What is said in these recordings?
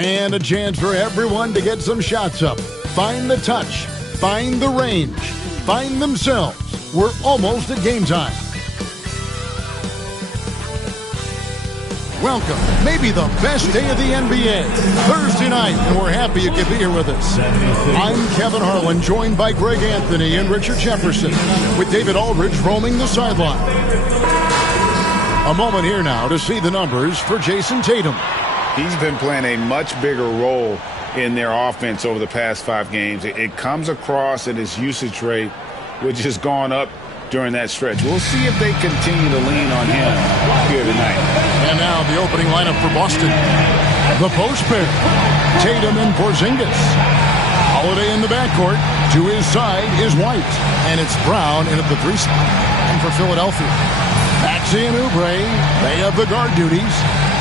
And a chance for everyone to get some shots up. Find the touch. Find the range. Find themselves. We're almost at game time. Welcome, maybe the best day of the NBA, Thursday night, and we're happy you could be here with us. I'm Kevin Harlan, joined by Greg Anthony and Richard Jefferson, with David Aldridge roaming the sideline. A moment here now to see the numbers for Jason Tatum. He's been playing a much bigger role in their offense over the past 5 games. It comes across in his usage rate, which has gone up during that stretch. We'll see if they continue to lean on him here tonight. And now the opening lineup for Boston. The post pair. Tatum and Porzingis. Holiday in the backcourt. To his side is White. And it's Brown in at the 3 spot. And for Philadelphia, Maxey and Oubre, they have the guard duties.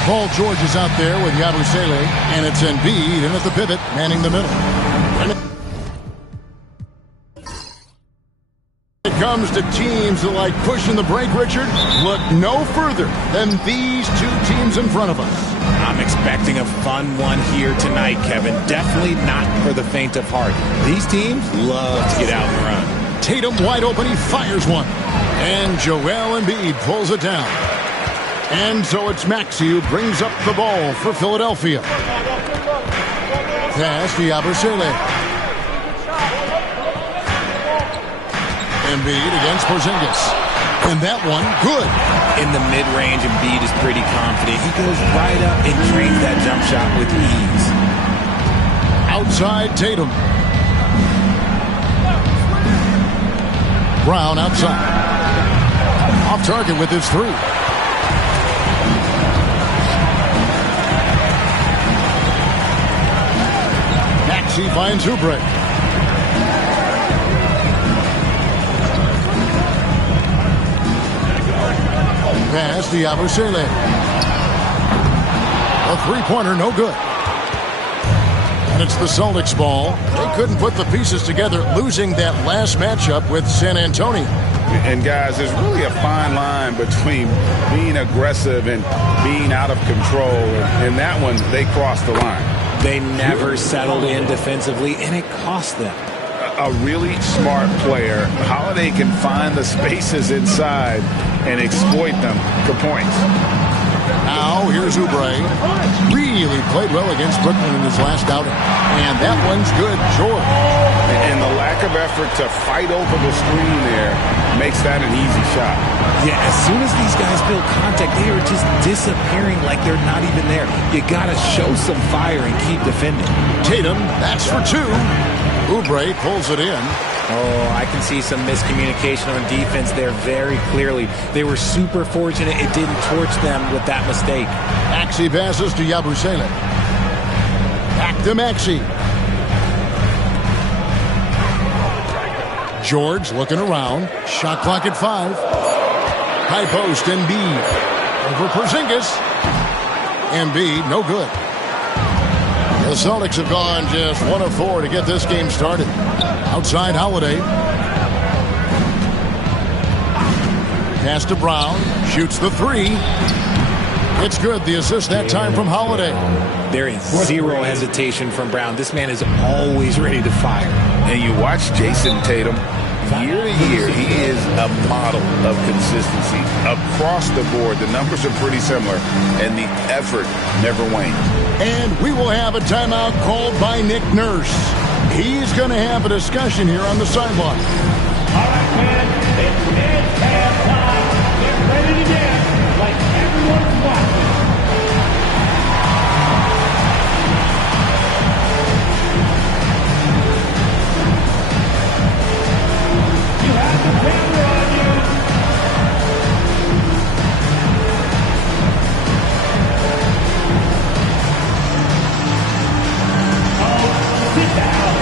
Paul George is out there with Yabusele. And it's Embiid in at the pivot, manning the middle. When it comes to teams that like pushing the break, Richard, look no further than these 2 teams in front of us. I'm expecting a fun one here tonight, Kevin. Definitely not for the faint of heart. These teams love to get out and run. Tatum wide open, he fires one. And Joel Embiid pulls it down. And so it's Maxey who brings up the ball for Philadelphia. Pass to Yabusele. Embiid against Porzingis. And that one, good. In the mid-range, Embiid is pretty confident. He goes right up and drains that jump shot with ease. Outside Tatum. Brown outside. Off target with his 3. Maxey finds Oubre. Pass to Yabusele. A 3-pointer, no good. And it's the Celtics ball. They couldn't put the pieces together, losing that last matchup with San Antonio. And guys, there's really a fine line between being aggressive and being out of control. In that one, they crossed the line. They never settled in defensively, and it cost them. A really smart player. Holiday can find the spaces inside and exploit them for points. Now here's Oubre. Really played well against Brooklyn in his last outing. And that one's good, George. And the lack of effort to fight over the screen there makes that an easy shot. Yeah, as soon as these guys build contact, they are just disappearing like they're not even there. You got to show some fire and keep defending. Tatum, that's for 2. Oubre pulls it in. Oh, I can see some miscommunication on defense there very clearly. They were super fortunate it didn't torch them with that mistake. Maxey passes to Yabusele. Back to Maxey. George looking around. Shot clock at 5. High post, Embiid. Over Porzingis. Embiid, no good. The Celtics have gone just 1 of 4 to get this game started. Outside Holiday. Pass to Brown. Shoots the 3. It's good. The assist that time from Holiday. There is zero hesitation from Brown. This man is always ready to fire. And you watch Jason Tatum. Year to year, he is a model of consistency. Across the board, the numbers are pretty similar, and the effort never wanes. And we will have a timeout called by Nick Nurse. He's going to have a discussion here on the sideline. All right, man, it's halftime. Get ready to dance like everyone's watching. You have the camera on you. Oh, sit down.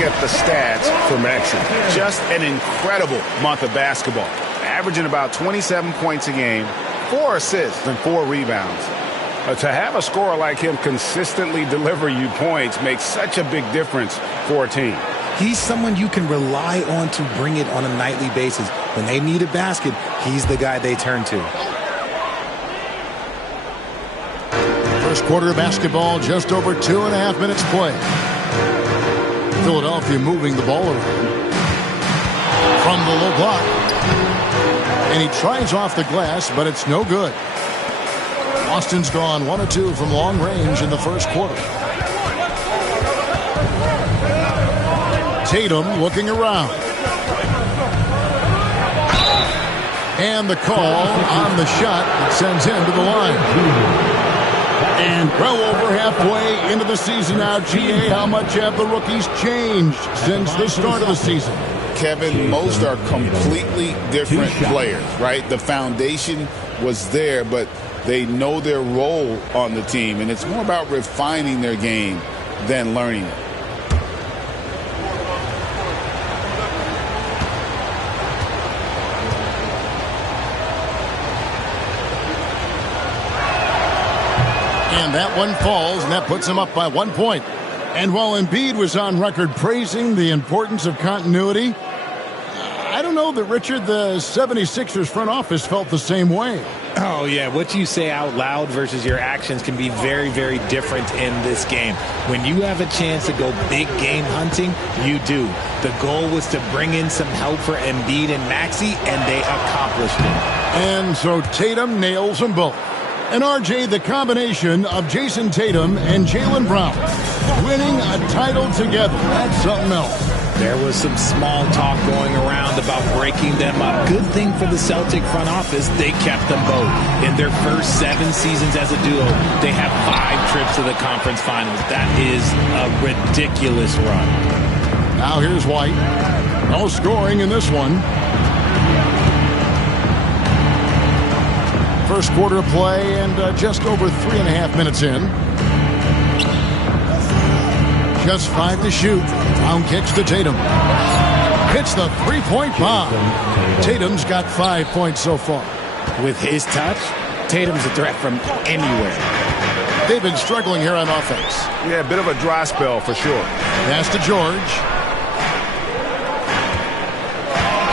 look at the stats for Maxey. Just an incredible month of basketball. Averaging about 27 points a game, 4 assists, and 4 rebounds. To have a scorer like him consistently deliver you points makes such a big difference for a team. He's someone you can rely on to bring it on a nightly basis. When they need a basket, he's the guy they turn to. First quarter of basketball, just over 2.5 minutes play. Philadelphia moving the ball around. From the low block. And he tries off the glass, but it's no good. Boston's gone 1 of 2 from long range in the first quarter. Tatum looking around. And the call on the shot that sends him to the line. And well over halfway into the season now, GA, how much have the rookies changed since the start of the season? Kevin, most are completely different players, right? The foundation was there, but they know their role on the team, and it's more about refining their game than learning it. And that one falls, and that puts him up by 1 point. And while Embiid was on record praising the importance of continuity, I don't know that, Richard, the 76ers front office felt the same way. Oh, yeah. What you say out loud versus your actions can be very, very different in this game. When you have a chance to go big game hunting, you do. The goal was to bring in some help for Embiid and Maxey, and they accomplished it. And so Tatum nails them both. And RJ, the combination of Jason Tatum and Jaylen Brown winning a title together. That's something else. There was some small talk going around about breaking them up. Good thing for the Celtic front office, they kept them both. In their first 7 seasons as a duo, they have 5 trips to the conference finals. That is a ridiculous run. Now here's White. No scoring in this one. First quarter of play and just over 3.5 minutes in. Just 5 to shoot. Brown kicks to Tatum. Hits the three-point bomb. Tatum's got 5 points so far. With his touch, Tatum's a threat from anywhere. They've been struggling here on offense. Yeah, a bit of a dry spell for sure. Pass to George.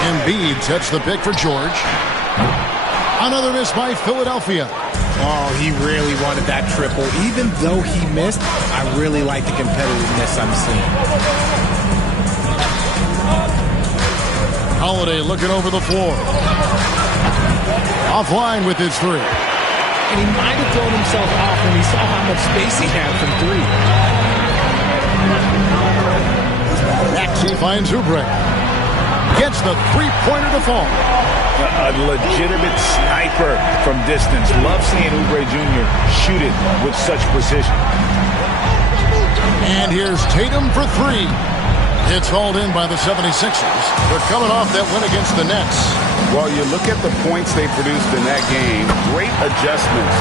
Embiid sets the pick for George. Another miss by Philadelphia. Oh, he really wanted that triple. Even though he missed, I really like the competitiveness I'm seeing. Holiday looking over the floor. Offline with his 3. And he might have thrown himself off when he saw how much space he had from 3. Maxey finds Oubre. Gets the three-pointer to fall. A legitimate sniper from distance. Love seeing Oubre Jr. shoot it with such precision. And here's Tatum for 3. It's hauled in by the 76ers. They're coming off that win against the Nets. Well, you look at the points they produced in that game. Great adjustments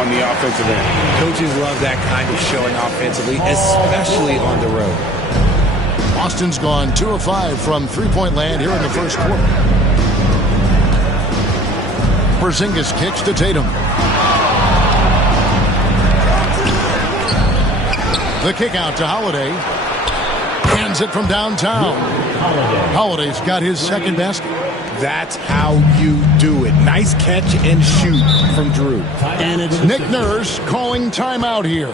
on the offensive end. Coaches love that kind of showing offensively, especially on the road. Boston's gone 2 of 5 from three-point land here in the first quarter. Porzingis kicks to Tatum. The kick out to Holiday. Hands it from downtown. Holiday's got his second basket. That's how you do it. Nice catch and shoot from Drew. And it's Nick Nurse calling timeout here.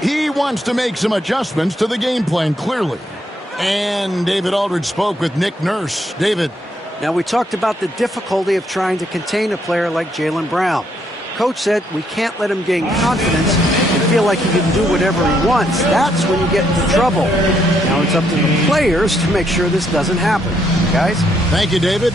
He wants to make some adjustments to the game plan, clearly. And David Aldridge spoke with Nick Nurse. David. Now, we talked about the difficulty of trying to contain a player like Jaylen Brown. Coach said we can't let him gain confidence and feel like he can do whatever he wants. That's when you get into trouble. Now it's up to the players to make sure this doesn't happen. Guys? Thank you, David.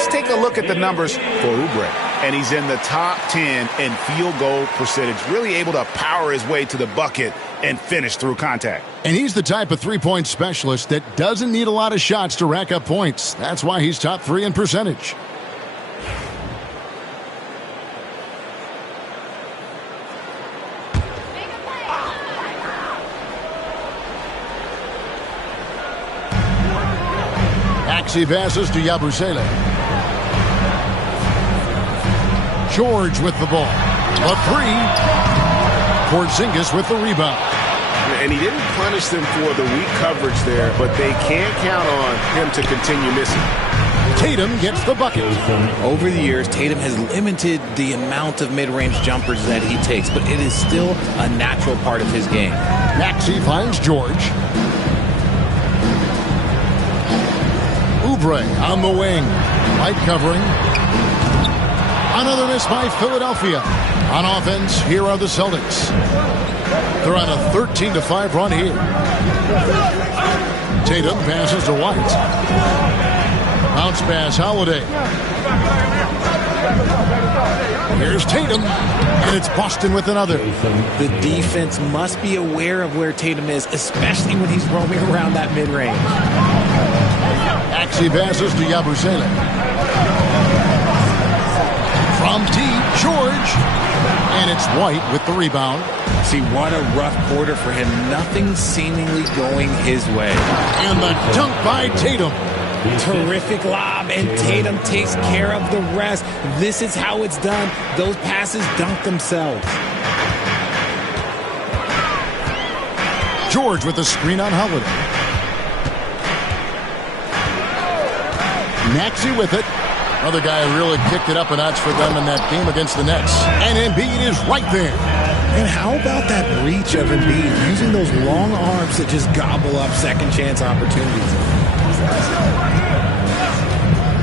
Let's take a look at the numbers for Oubre. And he's in the top 10 in field goal percentage, really able to power his way to the bucket and finish through contact. And he's the type of three-point specialist that doesn't need a lot of shots to rack up points. That's why he's top 3 in percentage. He passes to Yabusele. George with the ball. A 3. Porzingis with the rebound. And he didn't punish them for the weak coverage there, but they can't count on him to continue missing. Tatum gets the bucket. Over the years, Tatum has limited the amount of mid-range jumpers that he takes, but it is still a natural part of his game. Maxey finds George. Oubre on the wing. Light covering. Another miss by Philadelphia. On offense, here are the Celtics. They're on a 13-5 run here. Tatum passes to White. Bounce pass, Holiday. Here's Tatum, and it's Boston with another. The defense must be aware of where Tatum is, especially when he's roaming around that mid-range. Maxey passes to Yabusele. From deep, George. And it's White with the rebound. See, what a rough quarter for him. Nothing seemingly going his way. And the dunk by Tatum. Terrific lob, and Tatum takes care of the rest. This is how it's done. Those passes dunk themselves. George with the screen on Holiday. Maxey with it. Another guy who really kicked it up a notch for them in that game against the Nets. And Embiid is right there. And how about that reach of Embiid, using those long arms to just gobble up second chance opportunities?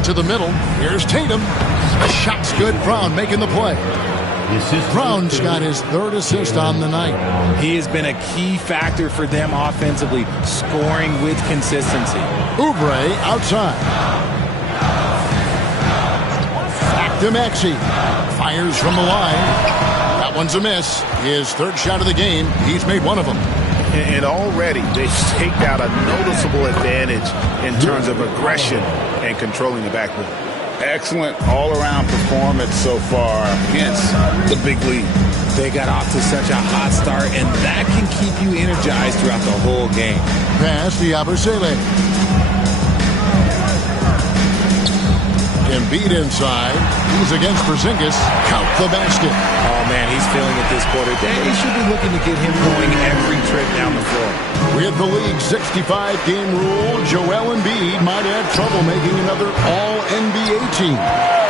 To the middle. Here's Tatum. The shot's good. Brown making the play. Brown's got his 3rd assist on the night. He has been a key factor for them offensively, scoring with consistency. Oubre outside. Back to Maxey. Fires from the line. That one's a miss. His 3rd shot of the game. He's made one of them. And already they've staked out a noticeable advantage in terms of aggression and controlling the backcourt. Excellent all-around performance so far against the big lead. They got off to such a hot start, and that can keep you energized throughout the whole game. Pass to Yabusele. Embiid inside. He's against Porzingis. Count the basket. Oh, man, he's feeling it this quarter. They should be looking to get him going every trip down the floor. With the league's 65-game rule, Joel Embiid might have trouble making another All-NBA team.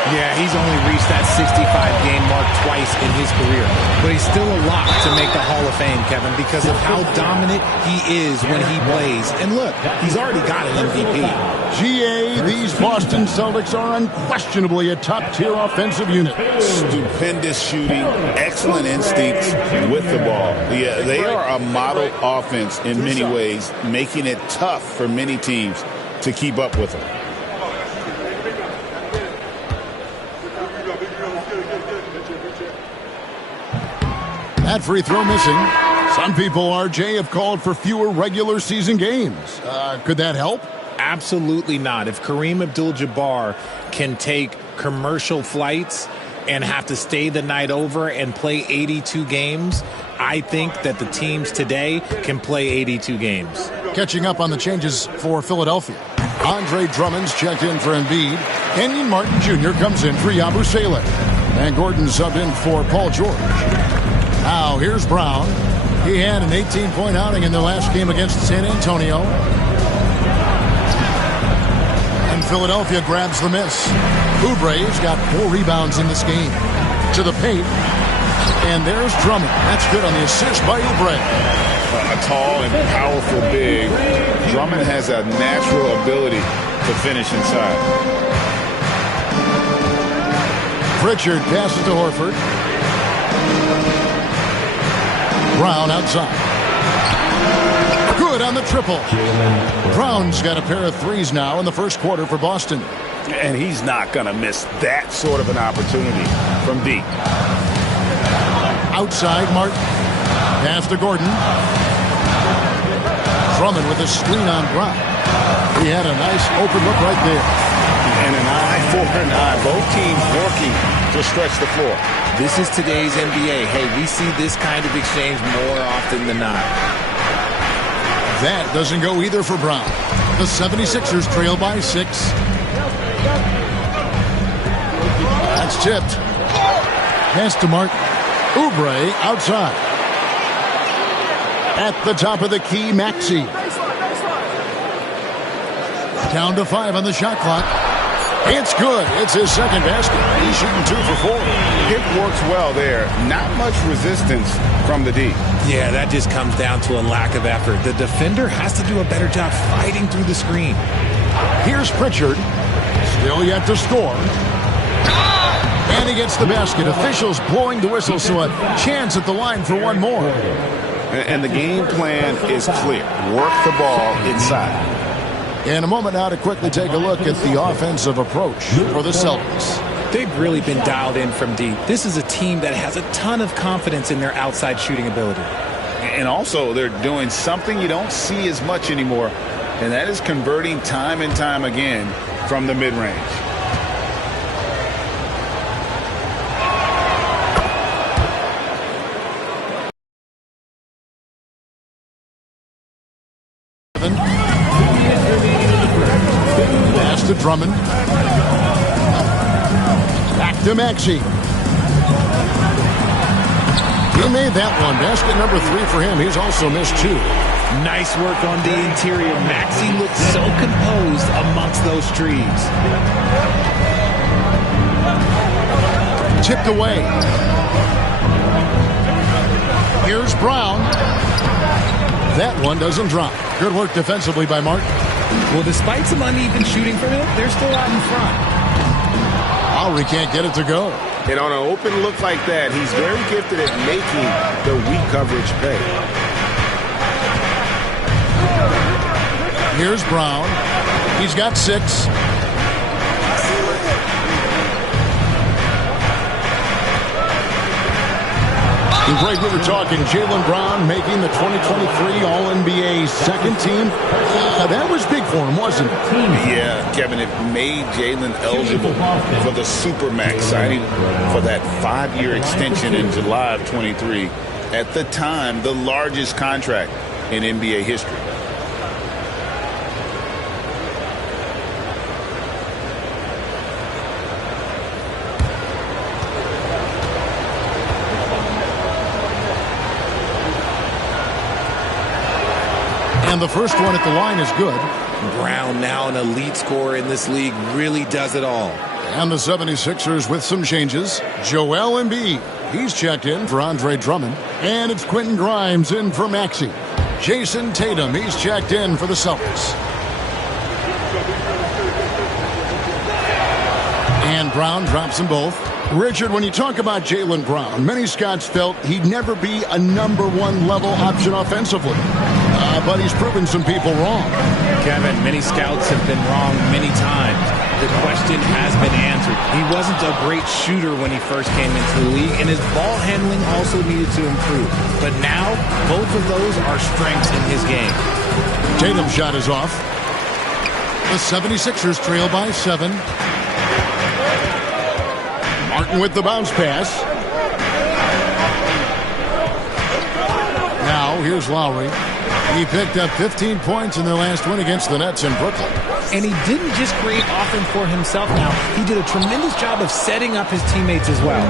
Yeah, he's only reached that 65-game mark twice in his career. But he's still a lock to make the Hall of Fame, Kevin, because of how dominant he is when he plays. And look, he's already got an MVP. GA, these Boston Celtics are unquestionably a top-tier offensive unit. Stupendous shooting, excellent instincts with the ball. Yeah, they are a model offense in many ways, making it tough for many teams to keep up with them. That free throw missing. Some people, RJ, have called for fewer regular season games. Could that help? Absolutely not. If Kareem Abdul-Jabbar can take commercial flights and have to stay the night over and play 82 games, I think that the teams today can play 82 games. Catching up on the changes for Philadelphia. Andre Drummond's checked in for Embiid. Kenyon Martin Jr. comes in for Yabusele. And Gordon subbed in for Paul George. Now here's Brown. He had an 18-point outing in their last game against San Antonio. And Philadelphia grabs the miss. Oubre's got 4 rebounds in this game. To the paint. And there's Drummond. That's good on the assist by Oubre. A tall and powerful big. Drummond has a natural ability to finish inside. Pritchard passes to Horford. Brown outside. Good on the triple. Brown's got a pair of threes now in the first quarter for Boston. And he's not going to miss that sort of an opportunity from deep. Outside, Martin. Pass to Gordon. Drummond with a screen on Brown. He had a nice open look right there. And an eye for an eye. Both teams working to stretch the floor. This is today's NBA. Hey, we see this kind of exchange more often than not. That doesn't go either for Brown. The 76ers trail by 6. That's tipped. Pass to Martin. Oubre outside. At the top of the key, Maxey. Down to 5 on the shot clock. It's good. It's his second basket. He's shooting 2 for 4. It works well there. Not much resistance from the D. Yeah, that just comes down to a lack of effort. The defender has to do a better job fighting through the screen. Here's Pritchard. Still yet to score. And he gets the basket. Officials blowing the whistle, so a chance at the line for one more. And the game plan is clear. Work the ball inside. In a moment now to quickly take a look at the offensive approach for the Celtics. They've really been dialed in from deep. This is a team that has a ton of confidence in their outside shooting ability. And also, they're doing something you don't see as much anymore, and that is converting time and time again from the mid-range. Pass to Drummond. Back to Maxey. He made that one. Basket number 3 for him. He's also missed 2. Nice work on the interior. Maxey looked so composed amongst those trees. Tipped away. Here's Brown. That one doesn't drop. Good work defensively by Martin. Well, despite some uneven shooting from him, they're still out in front. Lowry can't get it to go. And on an open look like that, he's very gifted at making the weak coverage pay. Here's Brown. He's got 6. Greg, we were talking Jaylen Brown making the 2023 All-NBA second team. That was big for him, wasn't it? Yeah, Kevin, it made Jaylen eligible for the Supermax signing for that 5-year extension in July of 23. At the time, the largest contract in NBA history. And the first one at the line is good. Brown, now an elite scorer in this league, really does it all. And the 76ers with some changes. Joel Embiid, he's checked in for Andre Drummond. And it's Quentin Grimes in for Maxey. Jason Tatum, he's checked in for the Celtics. And Brown drops them both. Richard, when you talk about Jaylen Brown, many Scots felt he'd never be a #1 level option offensively. But he's proven some people wrong. Kevin, many scouts have been wrong many times. The question has been answered. He wasn't a great shooter when he first came into the league, and his ball handling also needed to improve. But now, both of those are strengths in his game. Tatum's shot is off. The 76ers trail by 7. Martin with the bounce pass. Now, here's Lowry. He picked up 15 points in their last win against the Nets in Brooklyn. And he didn't just create offense for himself now. He did a tremendous job of setting up his teammates as well.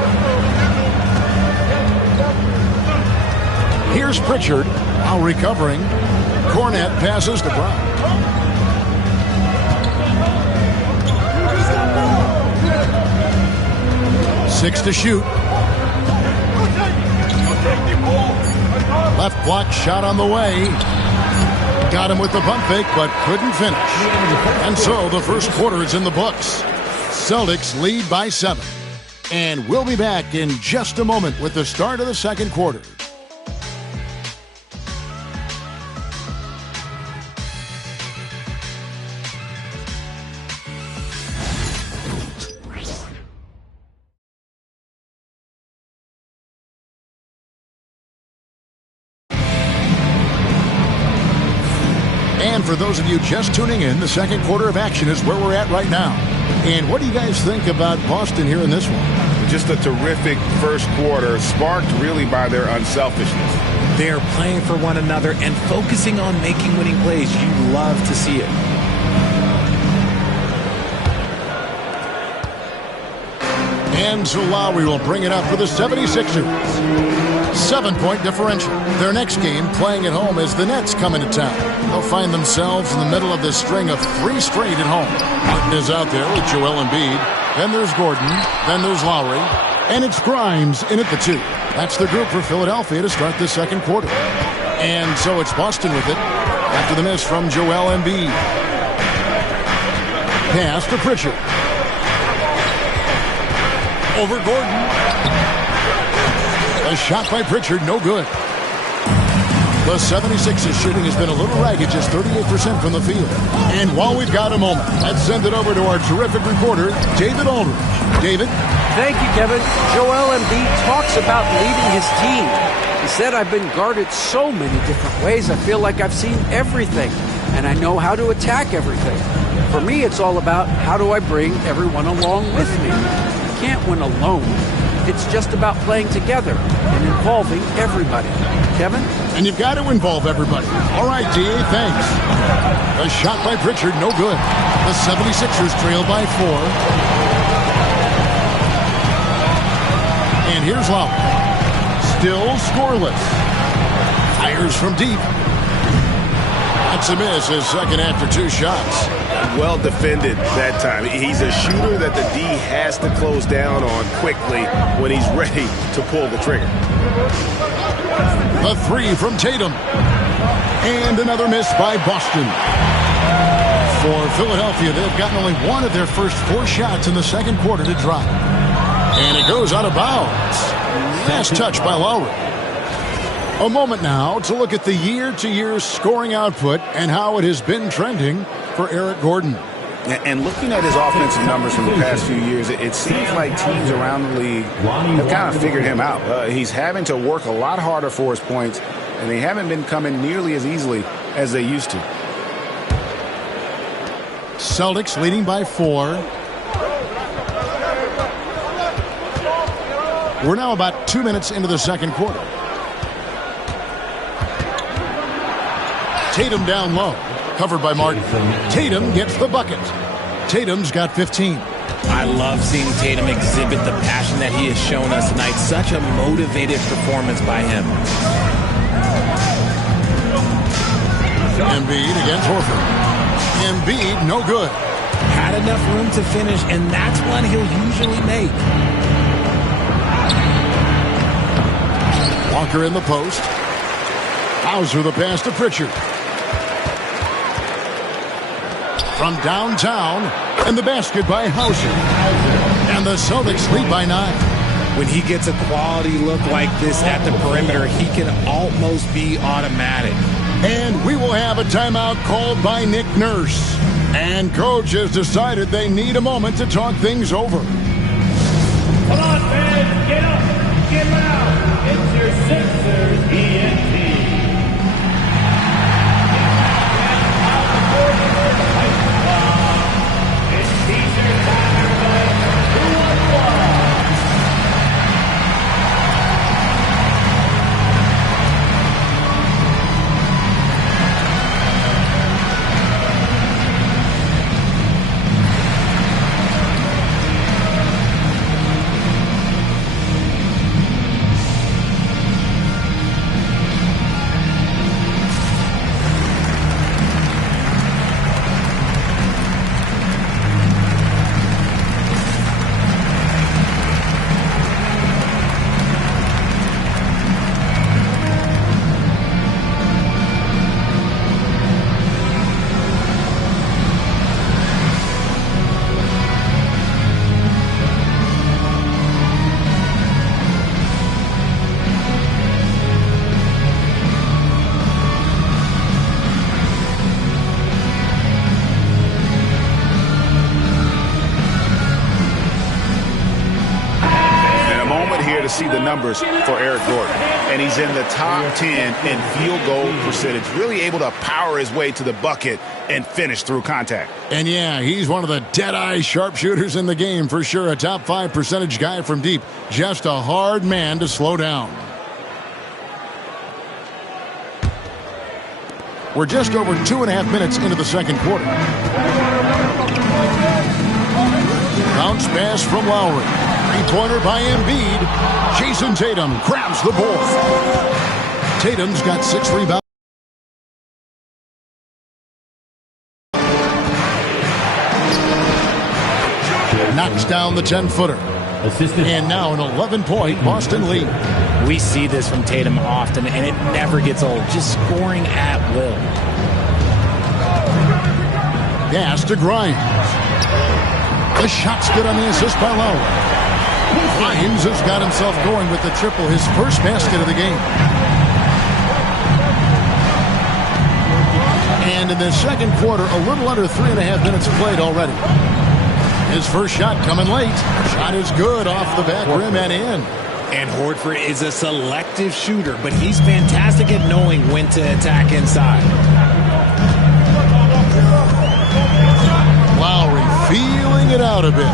Here's Pritchard, now recovering. Cornette passes to Brown. Six to shoot. Left block shot on the way. Got him with the pump fake, but couldn't finish. And so the first quarter is in the books. Celtics lead by 7. And we'll be back in just a moment with the start of the second quarter. And for those of you just tuning in, the second quarter of action is where we're at right now. And what do you guys think about Boston here in this one? Just a terrific first quarter, sparked really by their unselfishness. They're playing for one another and focusing on making winning plays. You love to see it. And so Lowry will bring it up for the 76ers. 7-point differential. Their next game, playing at home, as the Nets come into town. They'll find themselves in the middle of this string of 3 straight at home. Martin is out there with Joel Embiid. Then there's Gordon. Then there's Lowry. And it's Grimes in at the 2. That's the group for Philadelphia to start the second quarter. And so it's Boston with it after the miss from Joel Embiid. Pass to Pritchard. Over Gordon. A shot by Pritchard, no good. The 76ers shooting has been a little ragged, just 38% from the field. And while we've got a moment, let's send it over to our terrific reporter, David Aldridge. David? Thank you, Kevin. Joel Embiid talks about leading his team. He said, I've been guarded so many different ways. I feel like I've seen everything, and I know how to attack everything. For me, it's all about how do I bring everyone along with me. You can't win alone. It's just about playing together and involving everybody. Kevin? And you've got to involve everybody. All right, D.A., thanks. A shot by Pritchard, no good. The 76ers trail by 4. And here's Lowry. Still scoreless. Fires from deep. That's a miss, his second after 2 shots. Well defended that time. He's a shooter that the D has to close down on quickly when he's ready to pull the trigger. The 3 from Tatum. And another miss by Boston. For Philadelphia, they've gotten only 1 of their first 4 shots in the second quarter to drop. And it goes out of bounds. Fast touch by Lowry. A moment now to look at the year-to-year scoring output and how it has been trending for Eric Gordon. And looking at his offensive numbers from the past few years, it seems like teams around the league have kind of figured him out. He's having to work a lot harder for his points, and they haven't been coming nearly as easily as they used to. Celtics leading by 4. We're now about 2 minutes into the second quarter. Tatum down low. Covered by Martin. Tatum gets the bucket. Tatum's got 15. I love seeing Tatum exhibit the passion that he has shown us tonight. Such a motivated performance by him. Embiid against Horford. Embiid, no good. Had enough room to finish, and that's one he'll usually make. Walker in the post. Hauser the pass to Pritchard. From downtown, and the basket by Hauser. And the Celtics lead by 9. When he gets a quality look like this at the perimeter, he can almost be automatic. And we will have a timeout called by Nick Nurse. And coach has decided they need a moment to talk things over. Come on, fans, get up, get loud. It's your Sixers ENT. to see the numbers for Eric Gordon. And he's in the top 10 in field goal percentage, really able to power his way to the bucket and finish through contact. And yeah, he's one of the dead-eye sharpshooters in the game for sure. A top 5 percentage guy from deep. Just a hard man to slow down. We're just over 2.5 minutes into the second quarter. Bounce pass from Lowry. Three-pointer by Embiid. Jason Tatum grabs the board. Tatum's got 6 rebounds. Knocks down the 10-footer. And now an 11-point Boston lead. We see this from Tatum often, and it never gets old. Just scoring at will. Pass to Grimes. The shot's good on the assist by Lowry. Grimes has got himself going with the triple, his first basket of the game. And in the second quarter, a little under 3.5 minutes played already. His first shot coming late. Shot is good off the back rim and in. And Horford is a selective shooter, but he's fantastic at knowing when to attack inside. Lowry feeling it out a bit.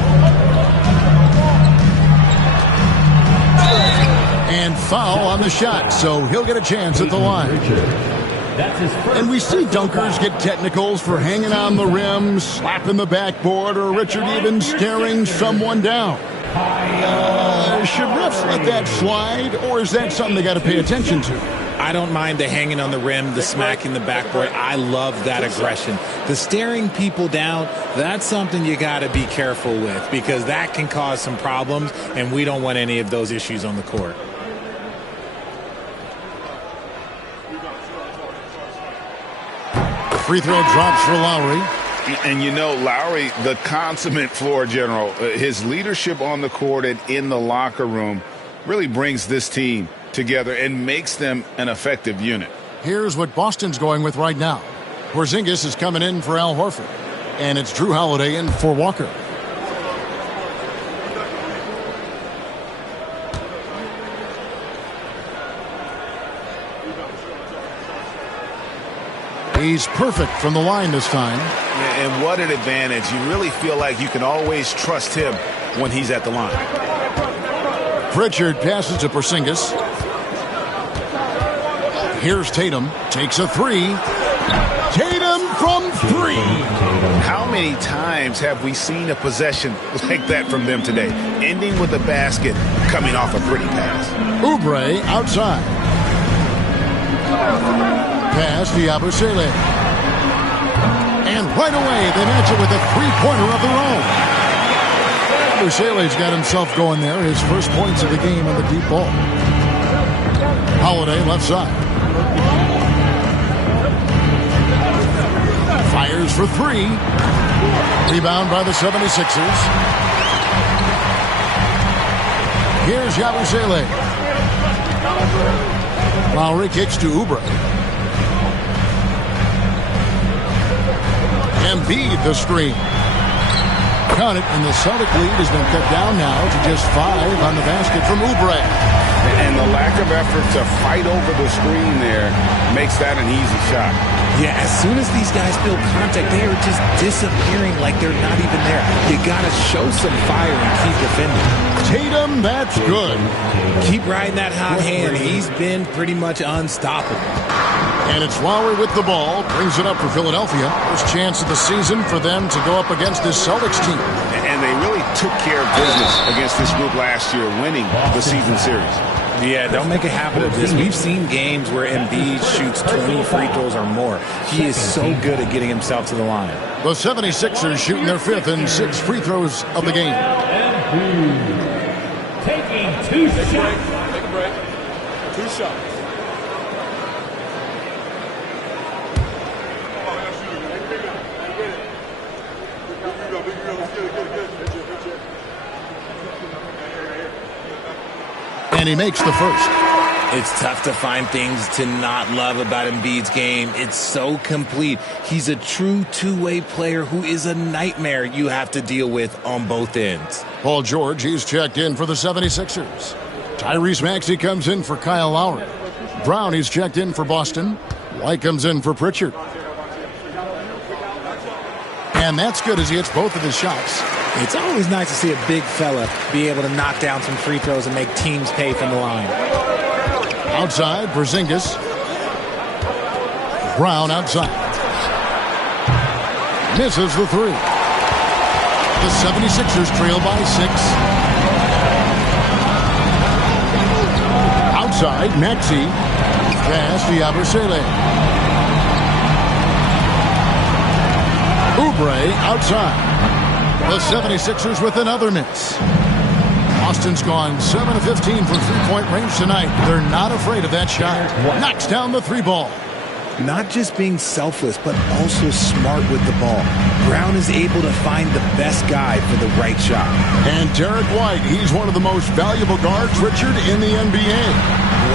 And foul on the shot, so he'll get a chance at the line. And we see dunkers get technicals for hanging on the rim, slapping the backboard, or Richard even staring someone down. Should refs let that slide, or is that something they got to pay attention to? I don't mind the hanging on the rim, the smacking the backboard. I love that aggression. The staring people down, that's something you got to be careful with because that can cause some problems, and we don't want any of those issues on the court. Free throw drops for Lowry. And you know, Lowry, the consummate floor general, his leadership on the court and in the locker room really brings this team together and makes them an effective unit. Here's what Boston's going with right now. Porzingis is coming in for Al Horford. And it's Drew Holiday in for Walker. He's perfect from the line this time. Yeah, and what an advantage. You really feel like you can always trust him when he's at the line. Pritchard passes to Porzingis. Here's Tatum. Takes a three. Tatum from 3. How many times have we seen a possession like that from them today? Ending with a basket, coming off a pretty pass. Oubre outside. Pass to Yabusele. And right away, they match it with a three-pointer of their own. Yabusele's got himself going there. His first points of the game on the deep ball. Holiday left side. Fires for 3. Rebound by the 76ers. Here's Yabusele. Lowry kicks to Oubre. Embiid the screen. Count it, and the Celtic lead has been cut down now to just 5 on the basket from Oubre. And the lack of effort to fight over the screen there makes that an easy shot. Yeah, as soon as these guys feel contact, they are just disappearing like they're not even there. You got to show some fire and keep defending. Tatum, that's good. Keep riding that hot hand. He's been pretty much unstoppable. And it's Lowry with the ball. Brings it up for Philadelphia. First chance of the season for them to go up against this Celtics team. And they really took care of business against this group last year, winning the season series. Yeah, don't make a habit of this. We've seen games where Embiid shoots 20 free throws or more. He is so good at getting himself to the line. The 76ers shooting their 5th and 6th free throws of the game. Taking 2 shots. Take a break. 2 shots. And he makes the first. It's tough to find things to not love about Embiid's game. It's so complete. He's a true two-way player who is a nightmare you have to deal with on both ends. Paul George, he's checked in for the 76ers. Tyrese Maxey comes in for Kyle Lowry. Brown is checked in for Boston. White comes in for Pritchard. And that's good as he hits both of his shots. It's always nice to see a big fella be able to knock down some free throws and make teams pay from the line. Outside, Porzingis. Brown outside. Misses the three. The 76ers trail by 6. Outside, Maxey. Pass to Yabusele. Oubre outside. The 76ers with another miss. Boston's gone 7 of 15 from three-point range tonight. They're not afraid of that shot. Knocks down the three ball. Not just being selfless, but also smart with the ball. Brown is able to find the best guy for the right shot. And Derek White, he's one of the most valuable guards, Richard, in the NBA.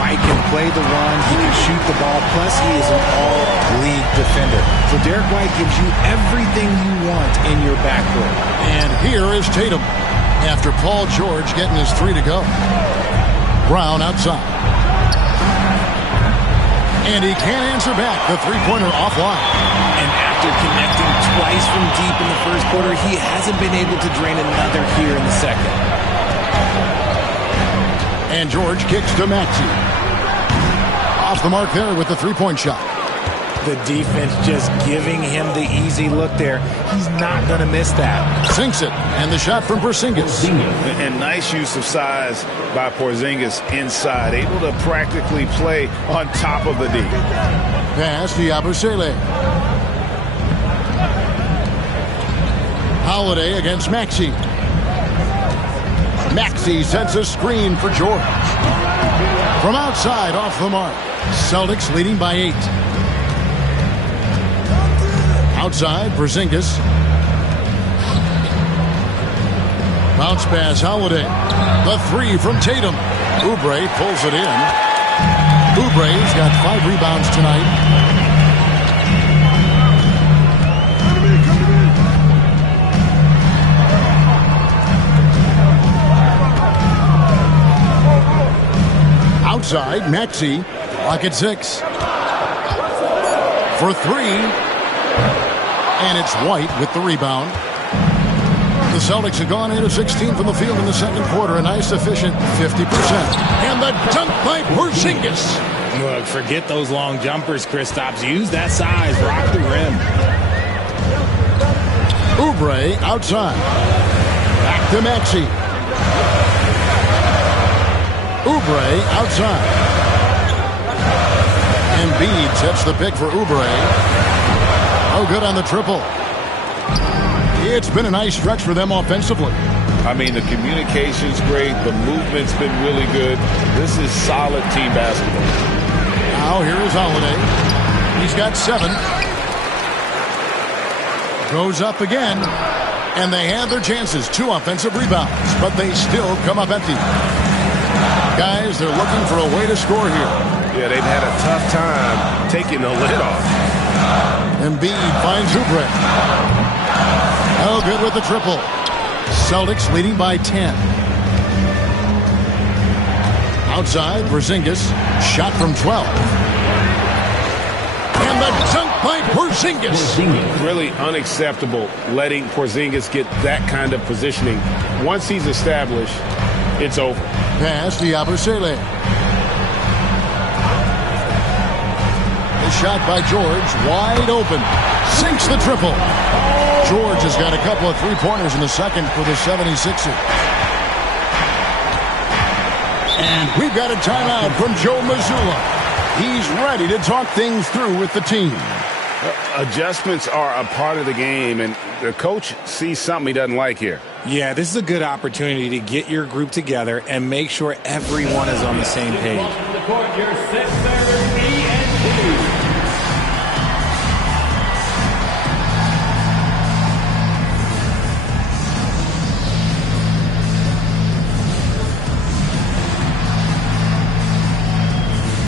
White can play the one, he can shoot the ball, plus he is an all-league defender. So Derek White gives you everything you want in your backcourt. And here is Tatum, after Paul George getting his three to go. Brown outside. And he can't answer back. The three-pointer offline. And after connecting twice from deep in the first quarter, he hasn't been able to drain another here in the second. And George kicks to Maxey. Off the mark there with the three-point shot. The defense just giving him the easy look there. He's not going to miss that. Sinks it. And the shot from Porzingis. And nice use of size by Porzingis inside. Able to practically play on top of the D. Pass to Yabusele. Holiday against Maxey. Maxey sends a screen for George. From outside, off the mark. Celtics leading by 8. Outside, Porzingis. Bounce pass, Holiday. The three from Tatum. Oubre pulls it in. Oubre's got 5 rebounds tonight. Outside, Maxey. Clock at 6. For 3. And it's White with the rebound. The Celtics have gone 8 of 16 from the field in the second quarter. A nice, efficient 50%. And the dunk by Porzingis. Look, forget those long jumpers, Kristaps. Use that size. Rock the rim. Oubre outside. Back to Maxey. Oubre outside. Embiid sets the pick for Oubre. Oh, good on the triple. It's been a nice stretch for them offensively. I mean, the communication's great. The movement's been really good. This is solid team basketball. Now here is Holiday. He's got 7. Goes up again. And they have their chances. 2 offensive rebounds. But they still come up empty. Guys, they're looking for a way to score here. Yeah, they've had a tough time taking the lid off. Embiid finds Oubre. Oh, good with the triple. Celtics leading by 10. Outside, Porzingis. Shot from 12. And the dunk by Porzingis. Really unacceptable letting Porzingis get that kind of positioning. Once he's established, it's over. Pass to Yabusele. The shot by George, wide open. Sinks the triple. George has got a couple of three-pointers in the second for the 76ers. And we've got a timeout from Joe Mazzulla. He's ready to talk things through with the team. Adjustments are a part of the game, and the coach sees something he doesn't like here. Yeah, this is a good opportunity to get your group together and make sure everyone is on the same page.